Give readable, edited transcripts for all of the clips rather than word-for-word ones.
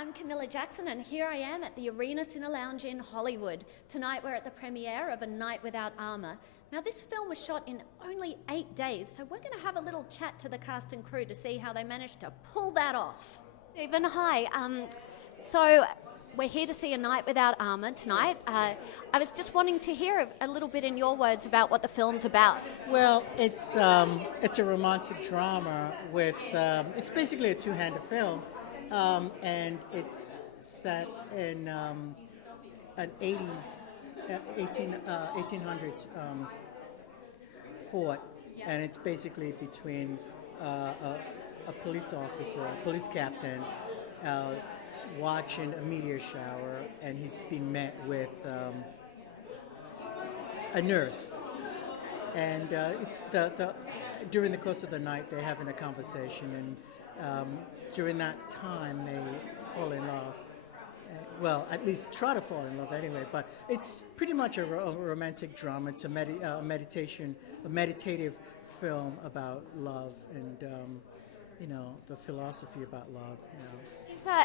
I'm Camilla Jackson, and here I am at the Arena Cinema Lounge in Hollywood. Tonight we're at the premiere of A Night Without Armour. Now this film was shot in only 8 days, so we're going to have a little chat to the cast and crew to see how they managed to pull that off. Stephen, hi. So we're here to see A Night Without Armour tonight. I was just wanting to hear a little bit in your words about what the film's about. Well, it's a romantic drama with it's basically a two-handed film, and it's set in an 80s, 1800s fort, and it's basically between a police officer, police captain, watching a meteor shower, and he's being met with a nurse. And during the course of the night, they're having a conversation, and during that time, they fall in love. Well, at least try to fall in love anyway. But it's pretty much a romantic drama. It's a meditative film about love and the philosophy about love.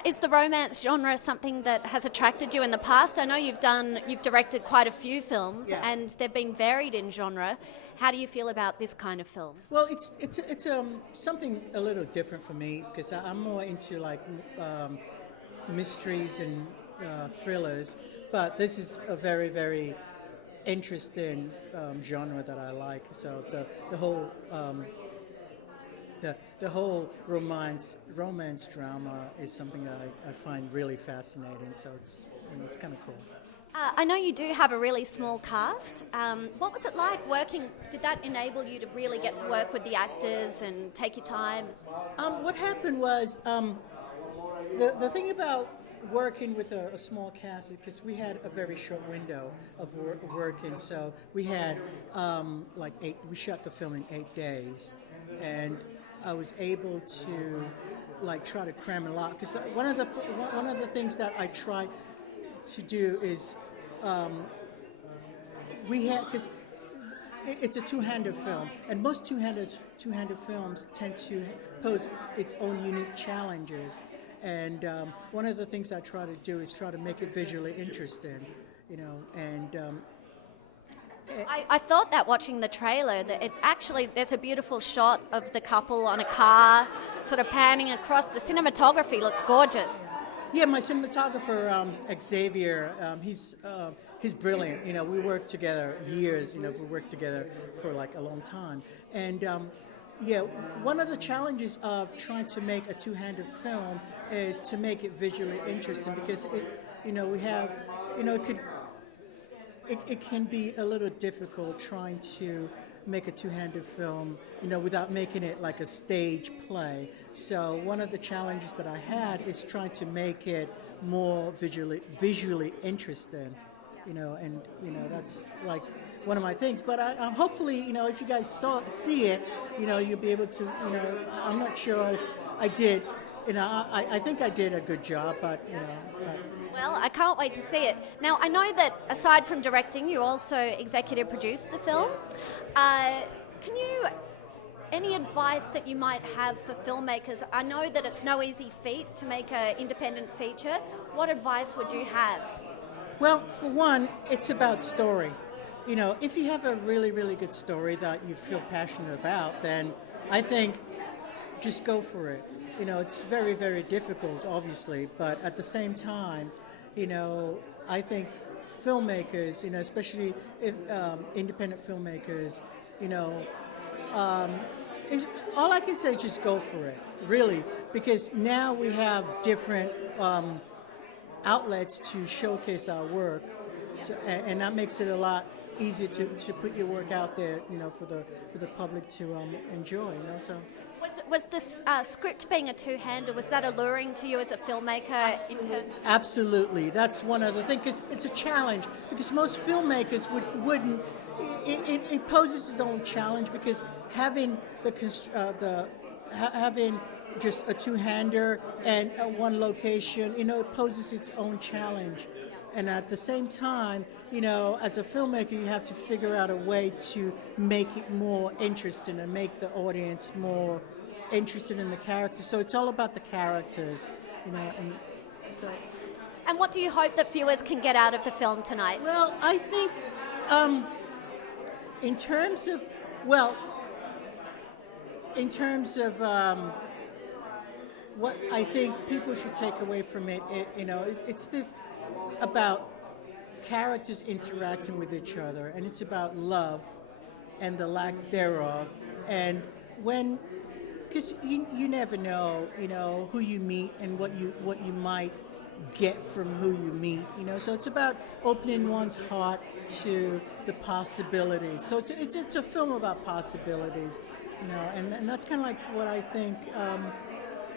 Is the romance genre something that has attracted you in the past? I know you've directed quite a few films, Yeah. and they've been varied in genre. How do you feel about this kind of film? Well, it's something a little different for me because I'm more into like mysteries and thrillers, but this is a very, very interesting genre that I like. So the whole the whole romance drama is something that I find really fascinating. So it's kind of cool. I know you do have a really small cast. What was it like working? Did that enable you to really get to work with the actors and take your time? What happened was the thing about working with a small cast is because we had a very short window of working. So we had we shot the film in 8 days, and I was able to try to cram a lot because one of the things that I try to do is because it's a two-handed film, and most two-handed films tend to pose its own unique challenges. And one of the things I try to do is try to make it visually interesting, and. I thought that watching the trailer, that there's a beautiful shot of the couple on a car, sort of panning across. The cinematography looks gorgeous. Yeah, my cinematographer Xavier, he's brilliant. We worked together years. We worked together for a long time. And one of the challenges of trying to make a two-handed film is to make it visually interesting because it can be a little difficult trying to make a two-handed film, without making it like a stage play. So one of the challenges that I had is trying to make it more visually interesting, and that's one of my things. But I hopefully, if you guys see it, you'll be able to, I'm not sure I did, I think I did a good job, but. Well, I can't wait to see it. Now, I know that aside from directing, you also executive produced the film. Any advice that you might have for filmmakers? I know that it's no easy feat to make an independent feature. What advice would you have? Well, for one, it's about story. If you have a really, really good story that you feel passionate about, then I think just go for it. It's very, very difficult, obviously, but at the same time, I think filmmakers, especially independent filmmakers, all I can say is just go for it, really, because now we have different outlets to showcase our work, and that makes it a lot easier to put your work out there, for the public to enjoy. So. Was this script being a two-hander, was that alluring to you as a filmmaker? Absolutely. That's one of the things, because it's a challenge, because most filmmakers wouldn't. It poses its own challenge because having having just a two-hander and one location, it poses its own challenge. And at the same time, as a filmmaker, you have to figure out a way to make it more interesting and make the audience more interested in the characters. So it's all about the characters, So, And what do you hope that viewers can get out of the film tonight? well, I think um, in terms of, well, in terms of what I think people should take away from it's this about characters interacting with each other, and it's about love and the lack thereof. And when, because you never know, who you meet and what you might get from who you meet, So it's about opening one's heart to the possibilities. So it's a film about possibilities, and that's kind of like what I think.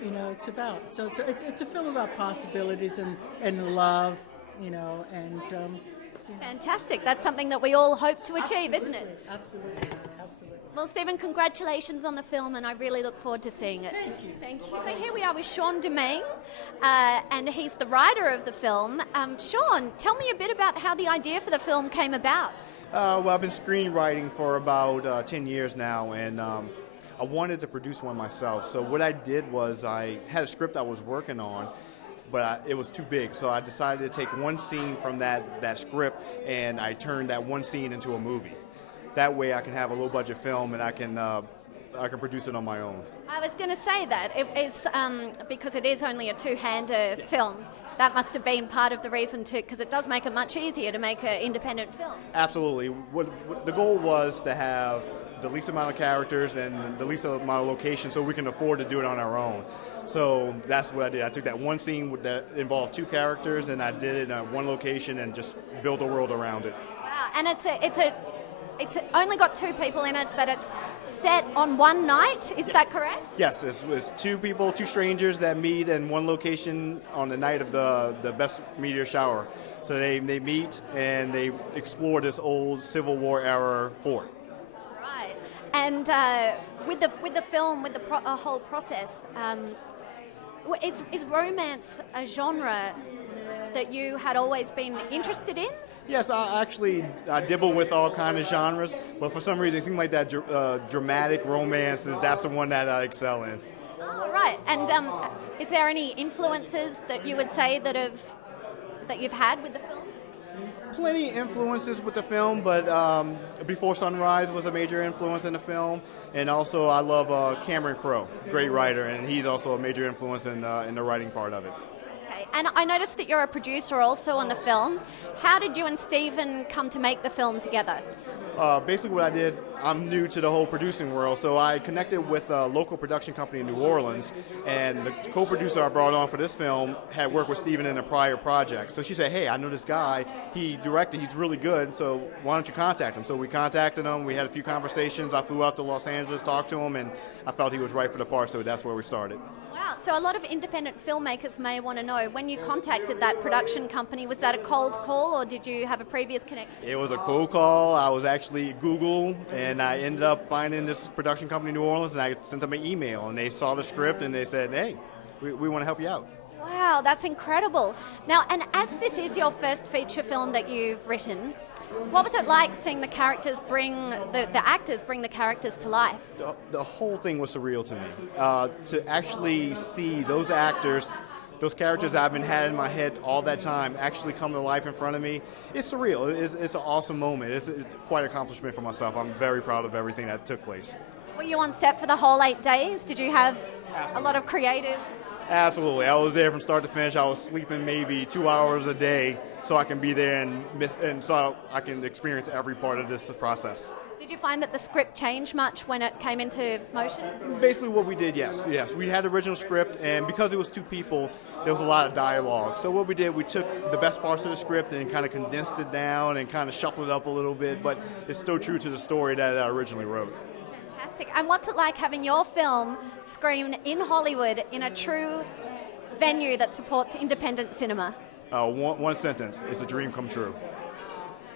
It's about. So it's a film about possibilities and love, and Fantastic. That's something that we all hope to achieve, isn't it? Absolutely. Well, Stephen, congratulations on the film, and I really look forward to seeing it. Thank you. Thank you. So here we are with Chaun Domingue, and he's the writer of the film. Chaun, tell me a bit about how the idea for the film came about. Well, I've been screenwriting for about 10 years now, and I wanted to produce one myself. So what I did was I had a script I was working on, but it was too big. So I decided to take one scene from that script, and I turned that one scene into a movie. That way I can have a low-budget film, and I can produce it on my own. I was going to say that. It's because it is only a two-hander film. That must have been part of the reason because it does make it much easier to make an independent film. Absolutely. What the goal was to have the least amount of characters and the least amount of locations so we can afford to do it on our own. So that's what I did. I took that one scene that involved two characters, and I did it in one location and just built a world around it. Wow, and it's only got two people in it, but it's set on one night. Is that correct? Yes, it's two people, two strangers that meet in one location on the night of the best meteor shower. So they meet and they explore this old Civil War era fort. Right, and with the film, with the whole process, is romance a genre that you had always been interested in? Yes, I dibble with all kinds of genres, but for some reason it seems like that dramatic romance that's the one that I excel in. Oh, right. And is there any influences that you would say that you've had with the film? Plenty of influences with the film, but Before Sunrise was a major influence in the film, and also I love Cameron Crowe, great writer, and he's also a major influence in the writing part of it. And I noticed that you're a producer also on the film. How did you and Stephen come to make the film together? Basically what I did, I'm new to the whole producing world, so I connected with a local production company in New Orleans, and the co-producer I brought on for this film had worked with Stephen in a prior project. So she said, hey, I know this guy, he directed, he's really good, so why don't you contact him? So we contacted him, we had a few conversations, I flew out to Los Angeles, talked to him, and I felt he was right for the part, so that's where we started. Wow, so a lot of independent filmmakers may want to know, when you contacted that production company, was that a cold call or did you have a previous connection? It was a cold call. I was actually Google, and I ended up finding this production company in New Orleans, and I sent them an email, and they saw the script, and they said, hey, we want to help you out. Wow, that's incredible. Now, and as this is your first feature film that you've written, what was it like seeing the characters the actors bring the characters to life? The whole thing was surreal to me. To actually see those actors, those characters I've been had in my head all that time actually come to life in front of me, it's surreal. It's an awesome moment. It's quite an accomplishment for myself. I'm very proud of everything that took place. Were you on set for the whole 8 days? Did you have a lot of creative? Absolutely. I was there from start to finish. I was sleeping maybe 2 hours a day so I can be there and so I can experience every part of this process. Did you find that the script changed much when it came into motion? Basically what we did, yes. We had the original script, and because it was two people, there was a lot of dialogue. So what we did, we took the best parts of the script and kind of condensed it down and kind of shuffled it up a little bit, but it's still true to the story that I originally wrote. Fantastic. And what's it like having your film screened in Hollywood in a true venue that supports independent cinema? One sentence, it's a dream come true.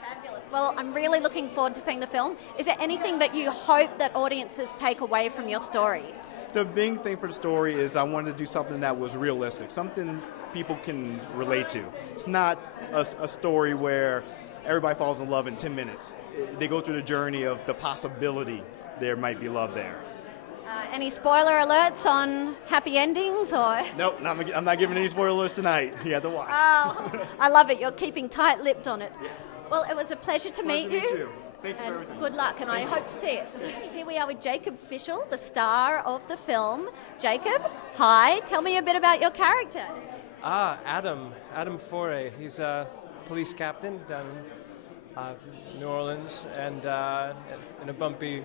Fabulous. Well, I'm really looking forward to seeing the film. Is there anything that you hope that audiences take away from your story? The big thing for the story is I wanted to do something that was realistic, something people can relate to. It's not a story where everybody falls in love in 10 minutes. They go through the journey of the possibility there might be love there. Any spoiler alerts on happy endings or? Nope, I'm not giving any spoilers tonight. You have to watch. Oh, I love it. You're keeping tight-lipped on it. Well, it was a pleasure to meet you. Too. Thank you And for everything. good luck, and I hope to see it. Here we are with Jacob Fishel, the star of the film. Jacob, hi. Tell me a bit about your character. Adam Foray. He's a police captain down in New Orleans, and in a bumpy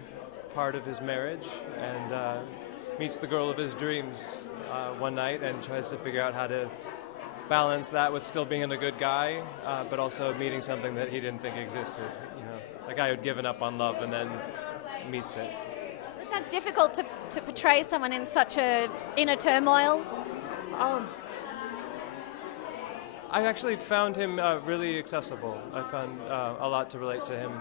part of his marriage, and meets the girl of his dreams one night and tries to figure out how to balance that with still being a good guy, but also meeting something that he didn't think existed. You know, a guy who'd given up on love and then meets it. Is that difficult to portray someone in such a inner turmoil? I actually found him really accessible. I found a lot to relate to him,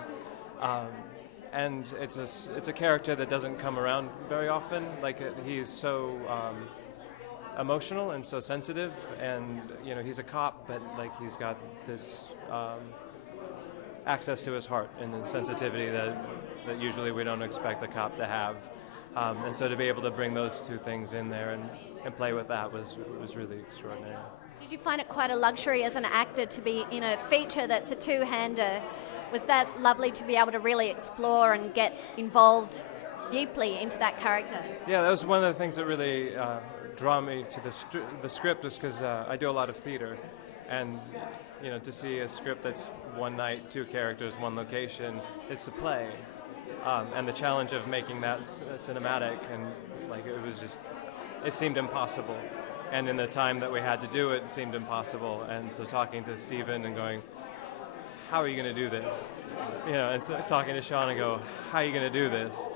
and it's a character that doesn't come around very often. Like he's so emotional and so sensitive, and you know he's a cop, but like he's got this access to his heart and the sensitivity that usually we don't expect a cop to have. And so to be able to bring those two things in there and play with that was really extraordinary. Did you find it quite a luxury as an actor to be in a feature that's a two-hander? Was that lovely to be able to really explore and get involved deeply into that character? Yeah, that was one of the things that really drew me to the script, is because I do a lot of theater, and you know, to see a script that's one night, two characters, one location, it's a play, and the challenge of making that cinematic, and like it seemed impossible. And in the time that we had to do it, it seemed impossible. And so talking to Stephen and going, how are you going to do this? You know, and talking to Chaun and go, how are you going to do this?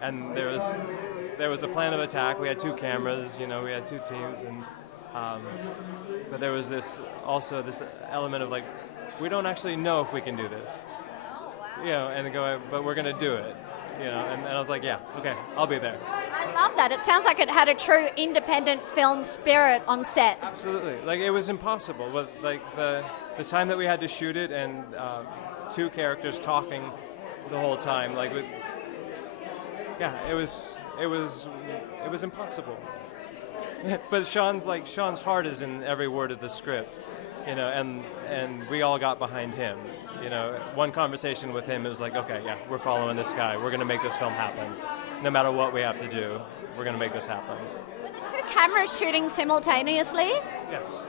And there was a plan of attack. We had two cameras, you know, we had two teams, and but there was this element of like, we don't actually know if we can do this. You know, and going, but we're going to do it. You know, and I was like, yeah, okay, I'll be there. I love that. It sounds like it had a true independent film spirit on set. Absolutely. Like, it was impossible. But, like, the time that we had to shoot it and two characters talking the whole time, like, it was impossible. But Sean's heart is in every word of the script, you know, and we all got behind him. You know, one conversation with him, it was like, okay, yeah, we're following this guy. We're going to make this film happen. No matter what we have to do, we're going to make this happen. Were the two cameras shooting simultaneously? Yes.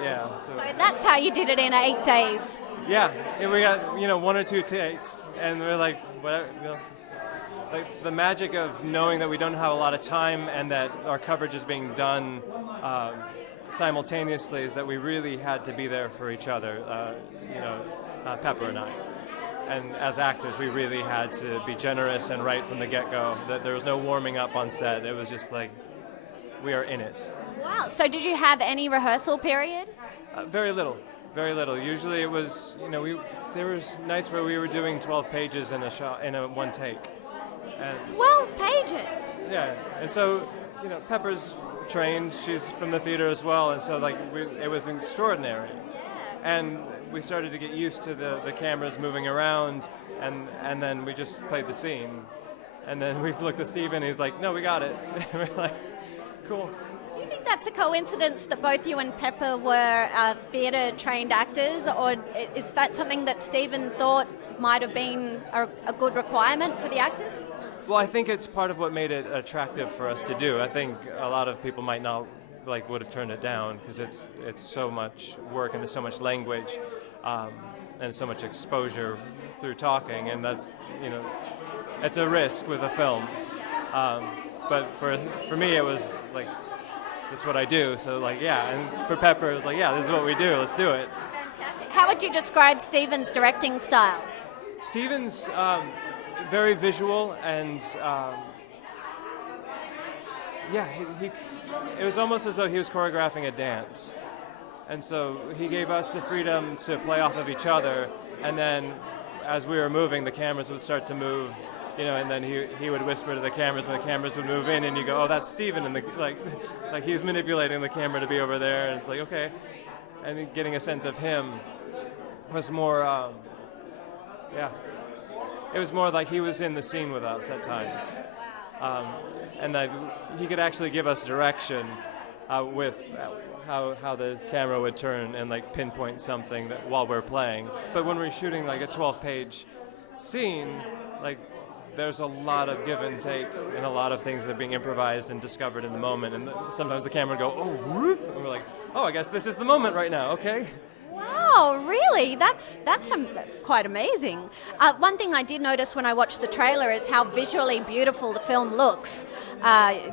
Yeah. So that's how you did it in 8 days. Yeah, and we got, you know, one or two takes, and we're like, whatever, you know, like the magic of knowing that we don't have a lot of time and that our coverage is being done simultaneously is that we really had to be there for each other, you know, Pepper and I. And as actors, we really had to be generous and right from the get-go. That there was no warming up on set. It was just like, we are in it. Wow. So did you have any rehearsal period? Very little. Very little. Usually it was, you know, there was nights where we were doing 12 pages in a one take. And 12 pages? Yeah. And so, you know, Pepper's trained. She's from the theater as well, and so like it was extraordinary. And we started to get used to the cameras moving around, and then we just played the scene. And then we looked at Stephen, and he's like, "No, we got it." We're like, "Cool." Do you think that's a coincidence that both you and Pepper were theater trained actors, or is that something that Stephen thought might have been a good requirement for the actors? Well, I think it's part of what made it attractive for us to do. I think a lot of people might not would have turned it down because it's so much work and there's so much language and so much exposure through talking, and that's, you know, it's a risk with a film. But for me, it was like, that's what I do. So like, yeah, and for Pepper, it was like, yeah, this is what we do. Let's do it. Fantastic. How would you describe Stephen's directing style? Stephen's very visual, and it was almost as though he was choreographing a dance. And so he gave us the freedom to play off of each other, and then as we were moving, the cameras would start to move, you know, and then he would whisper to the cameras, and the cameras would move in, and you go, oh, that's Stephen, and like he's manipulating the camera to be over there, and it's like, okay. And getting a sense of him was more, it was more like he was in the scene with us at times. and that he could actually give us direction with how the camera would turn and like pinpoint something that while we're playing. But when we're shooting like a 12-page scene, like there's a lot of give and take and a lot of things that are being improvised and discovered in the moment. And sometimes the camera would go, oh, whoop, and we're like, oh, I guess this is the moment right now, okay? Wow, really? That's quite amazing. One thing I did notice when I watched the trailer is how visually beautiful the film looks.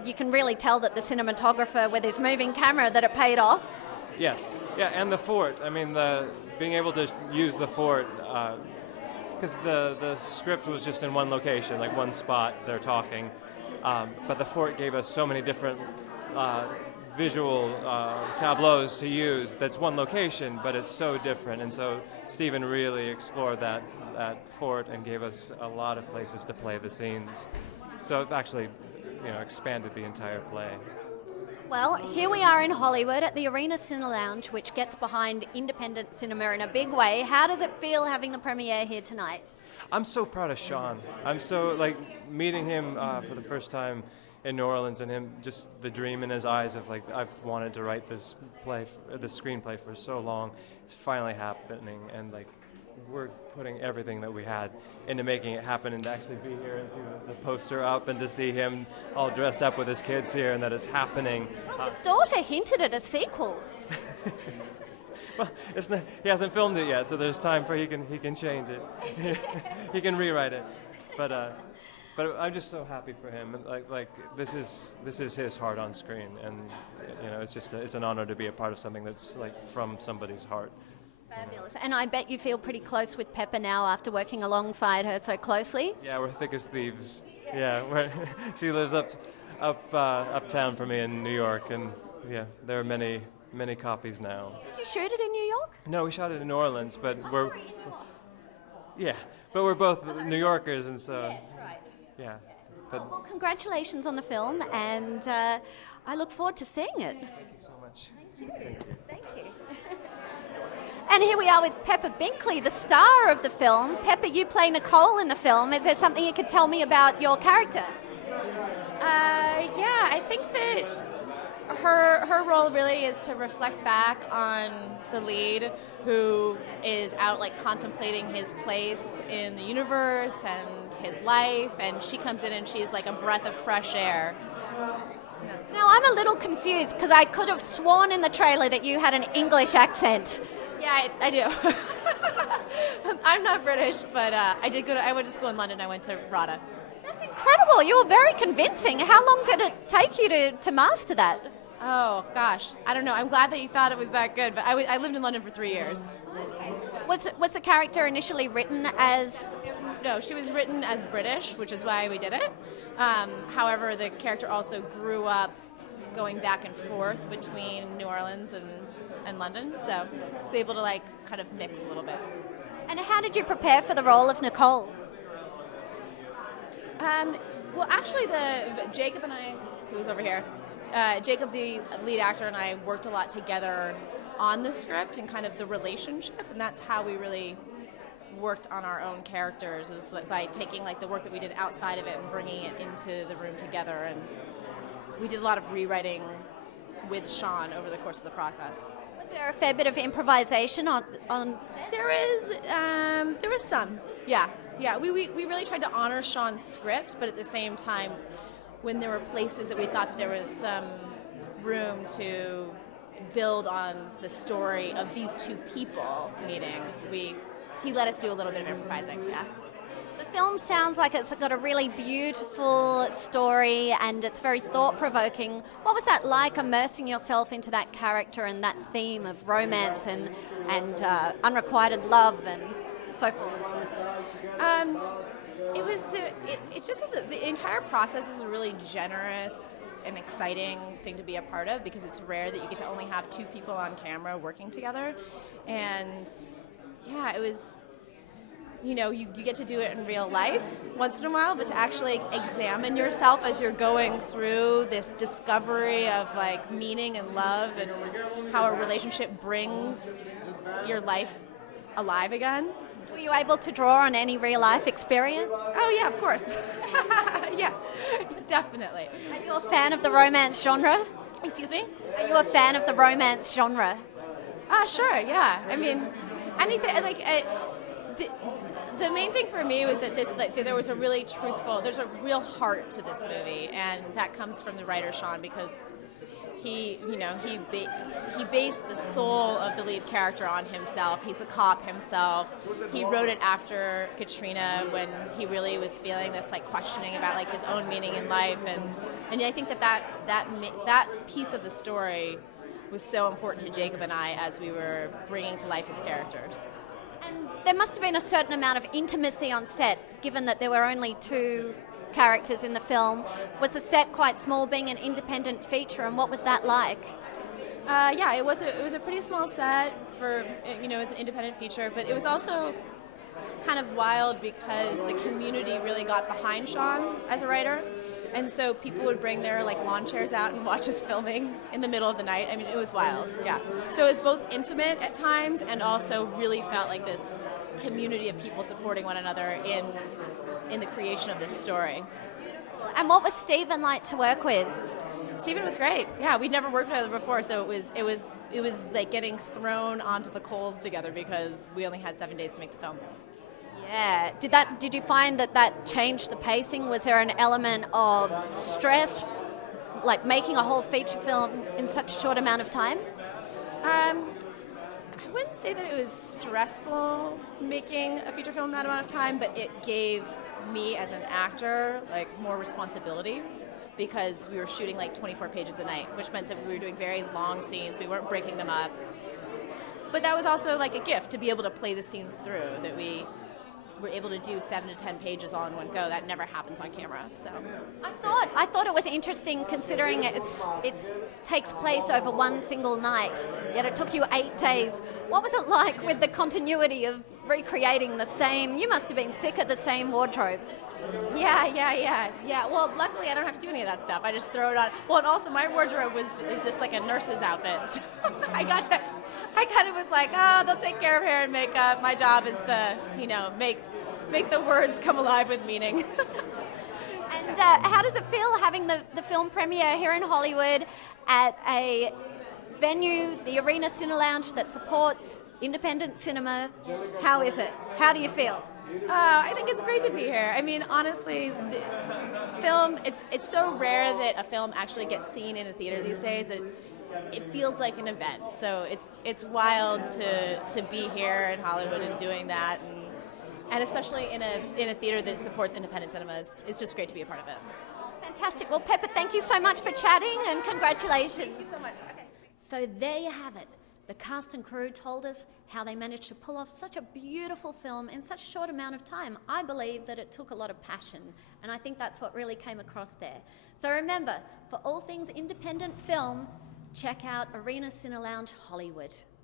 You can really tell that the cinematographer with his moving camera, that it paid off. Yes, yeah, and the fort. I mean, being able to use the fort, because the script was just in one location, like one spot, they're talking. But the fort gave us so many different visual tableaus to use. That's one location, but it's so different. And so Stephen really explored that fort and gave us a lot of places to play the scenes. So it actually, expanded the entire play. Well, here we are in Hollywood at the Arena Cine Lounge, which gets behind independent cinema in a big way. How does it feel having the premiere here tonight? I'm so proud of Chaun. I'm so, meeting him for the first time in New Orleans, and him, just the dream in his eyes of I've wanted to write this screenplay for so long. It's finally happening, and we're putting everything that we had into making it happen, and to actually be here and see the poster up and to see him all dressed up with his kids here and that it's happening. Well, his daughter hinted at a sequel. Well, he hasn't filmed it yet, so there's time for he can change it. He can rewrite it. But I'm just so happy for him. This is his heart on screen, and it's an honor to be a part of something that's from somebody's heart. Fabulous. And I bet you feel pretty close with Pepper now after working alongside her so closely. Yeah, we're thick as thieves. Yeah, she lives uptown for me in New York, and yeah, there are many copies now. Did you shoot it in New York? No, we shot it in New Orleans, but we're both New Yorkers, and so Yes, right. yeah. Well, congratulations on the film, and I look forward to seeing it. Thank you so much. Thank you. And here we are with Pepper Binkley, the star of the film. Pepper, you play Nicole in the film. Is there something you could tell me about your character? Yeah, I think that her role really is to reflect back on the lead, who is out contemplating his place in the universe and his life, and she comes in and she's like a breath of fresh air. Now, I'm a little confused because I could have sworn in the trailer that you had an English accent. Yeah, I do. I'm not British, but I went to school in London. I went to RADA. That's incredible. You were very convincing. How long did it take you to master that? Oh, gosh. I don't know. I'm glad that you thought it was that good, but I lived in London for 3 years. Okay. Was the character initially written as... No, she was written as British, which is why we did it. However, the character also grew up going back and forth between New Orleans and London, so I was able to kind of mix a little bit. And how did you prepare for the role of Nicole? Well, actually, Jacob and I, who's over here, Jacob, the lead actor, and I worked a lot together on the script and kind of the relationship, and that's how we really worked on our own characters, was by taking the work that we did outside of it and bringing it into the room together. And we did a lot of rewriting with Chaun over the course of the process. Was there a fair bit of improvisation on? There was some. Yeah. We really tried to honor Chaun's script, but at the same time, when there were places that we thought that there was some room to build on the story of these two people meeting, he let us do a little bit of improvising. Yeah. The film sounds like it's got a really beautiful story and it's very thought-provoking. What was that like, immersing yourself into that character and that theme of romance and unrequited love and so forth? The entire process is a really generous and exciting thing to be a part of, because it's rare that you get to only have two people on camera working together. And yeah, it was, you get to do it in real life once in a while, but to actually examine yourself as you're going through this discovery of meaning and love and how a relationship brings your life alive again, Were you able to draw on any real life experience? Oh yeah, of course. Yeah, definitely. Are you a fan of the romance genre? Excuse me? Are you a fan of the romance genre? Sure, yeah. I mean, anything like the main thing for me was that there was a really there's a real heart to this movie, and that comes from the writer Chaun, because he based the soul of the lead character on himself. He's a cop himself. He wrote it after Katrina, when he really was feeling this like questioning about like his own meaning in life, and I think that piece of the story was so important to Jacob and I as we were bringing to life his characters. And there must have been a certain amount of intimacy on set, given that there were only 2 characters in the film. Was the set quite small, being an independent feature, and what was that like? Yeah, it was a pretty small set for, as an independent feature, but it was also kind of wild because the community really got behind Chaun as a writer. And so people would bring their like lawn chairs out and watch us filming in the middle of the night. I mean, it was wild, yeah. So it was both intimate at times and also really felt like this community of people supporting one another in the creation of this story. And what was Stephen like to work with? Stephen was great. Yeah, we'd never worked together before, so it was like getting thrown onto the coals together because we only had 7 days to make the film. Yeah. Did you find that changed the pacing? Was there an element of stress, like making a whole feature film in such a short amount of time? I wouldn't say that it was stressful making a feature film in that amount of time, but it gave me as an actor like more responsibility, because we were shooting like 24 pages a night, which meant that we were doing very long scenes. We weren't breaking them up. But that was also like a gift to be able to play the scenes through, that we were able to do 7 to 10 pages all in one go. That never happens on camera. So I thought it was interesting, considering it takes place over one single night, yet it took you 8 days. What was it like with the continuity of recreating the same? You must have been sick of the same wardrobe. Yeah. Well, luckily I don't have to do any of that stuff. I just throw it on. Well, and also my wardrobe is just like a nurse's outfit. So I kind of was like, oh, they'll take care of hair and makeup. My job is to, make the words come alive with meaning. And how does it feel having the film premiere here in Hollywood at a venue, the Arena Cine Lounge, that supports independent cinema? How is it? How do you feel? I think it's great to be here. I mean, honestly, the film, it's so rare that a film actually gets seen in a theater these days that it feels like an event. So it's wild to be here in Hollywood and doing that, and especially in a theater that supports independent cinemas. It's just great to be a part of it. Fantastic. Well, Pepper, thank you so much for chatting, and congratulations. Thank you so much. Okay. So there you have it. The cast and crew told us how they managed to pull off such a beautiful film in such a short amount of time. I believe that it took a lot of passion, and I think that's what really came across there. So remember, for all things independent film, check out Arena Cine Lounge Hollywood.